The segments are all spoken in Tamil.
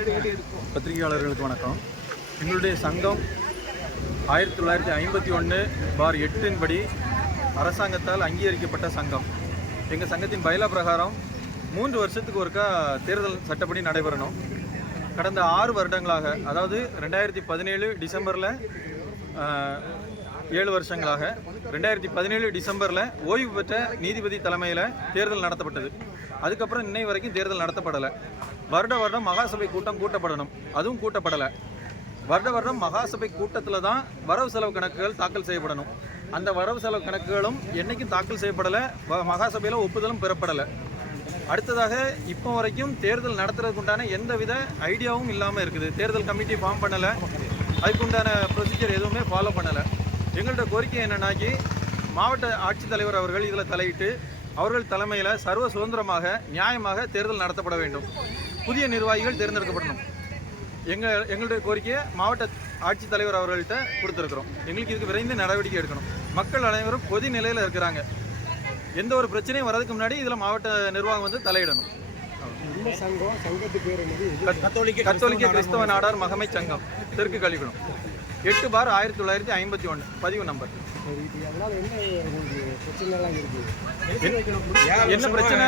பத்திரிகையாளர்களுக்கு வணக்கம். எங்களுடைய சங்கம் ஆயிரத்தி தொள்ளாயிரத்தி ஐம்பத்தி ஒன்று பார் எட்டின் படி அரசாங்கத்தால் அங்கீகரிக்கப்பட்ட சங்கம். எங்கள் சங்கத்தின் பயிலா பிரகாரம் மூன்று வருஷத்துக்கு ஒருக்கா தேர்தல் சட்டப்படி நடைபெறணும். கடந்த ஆறு வருடங்களாக அதாவது ரெண்டாயிரத்தி பதினேழு டிசம்பரில் ஏழு வருஷங்களாக ரெண்டாயிரத்தி பதினேழு டிசம்பரில் ஓய்வு பெற்ற நீதிபதி தலைமையில் தேர்தல் நடத்தப்பட்டது. அதுக்கப்புறம் இன்னை வரைக்கும் தேர்தல் நடத்தப்படலை. வருட வருடம் மகாசபை கூட்டம் கூட்டப்படணும். அதுவும் கூட்டப்படலை. வருட வருடம் மகாசபை கூட்டத்தில் தான் வரவு செலவு கணக்குகள் தாக்கல் செய்யப்படணும். அந்த வரவு செலவு கணக்குகளும் என்றைக்கும் தாக்கல் செய்யப்படலை. மகாசபையில் ஒப்புதலும் பெறப்படலை. அடுத்ததாக இப்போ வரைக்கும் தேர்தல் நடத்துறதுக்கு உண்டான எந்தவித ஐடியாவும் இல்லாமல் இருக்குது. தேர்தல் கமிட்டி ஃபார்ம் பண்ணலை. அதுக்கு உண்டான ப்ரொசீஜர் எதுவுமே ஃபாலோ பண்ணலை. எங்கள்கிட்ட கோரிக்கை என்னன்னாக்கி மாவட்ட ஆட்சித்தலைவர் அவர்கள் இதில் தலையிட்டு அவர்கள் தலைமையில் சர்வ சுதந்திரமாக நியாயமாக தேர்தல் நடத்தப்பட வேண்டும். புதிய நிர்வாகிகள் தேர்ந்தெடுக்கப்படணும். எங்கள் எங்களுடைய கோரிக்கையை மாவட்ட ஆட்சித்தலைவர் அவர்கள்ட்ட கொடுத்துருக்குறோம். எங்களுக்கு இதுக்கு விரைந்து நடவடிக்கை எடுக்கணும். மக்கள் அனைவரும் கொதி நிலையில் இருக்கிறாங்க. எந்த ஒரு பிரச்சனையும் வரதுக்கு முன்னாடி இதில் மாவட்ட நிர்வாகம் வந்து தலையிடணும். கத்தோலிக்க கிறிஸ்தவ நாடார் மகமை சங்கம் தெற்கு கழிக்குளம் எட்டு பார் ஆயிரத்தி தொள்ளாயிரத்தி ஐம்பத்தி ஒன்று பதிவு நம்பர். என்ன பிரச்சனை?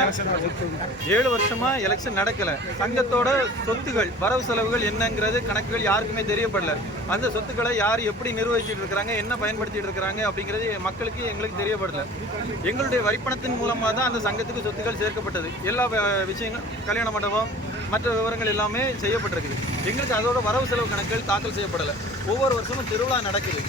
ஏழு வருஷமா எலெக்ஷன் நடக்கல. சங்கத்தோட சொத்துகள் வரவு செலவுகள் என்னங்கிறது கணக்குகள் யாருக்குமே தெரியப்படல. அந்த சொத்துக்களை யார் எப்படி நிர்வகிச்சுட்டு இருக்கிறாங்க என்ன பயன்படுத்திட்டு இருக்கிறாங்க அப்படிங்கிறது மக்களுக்கு எங்களுக்கு தெரியப்படல. எங்களுடைய வரிப்பணத்தின் மூலமாக தான் அந்த சங்கத்துக்கு சொத்துக்கள் சேர்க்கப்பட்டது. எல்லா விஷயங்களும் கல்யாண மண்டபம் மற்ற விவரங்கள் எல்லாமே செய்யப்பட்டிருக்குது. எங்களுக்கு அதோட வரவு செலவு கணக்குகள் தாக்கல் செய்யப்படலை. ஒவ்வொரு வருஷமும் திருவிழா நடக்குது.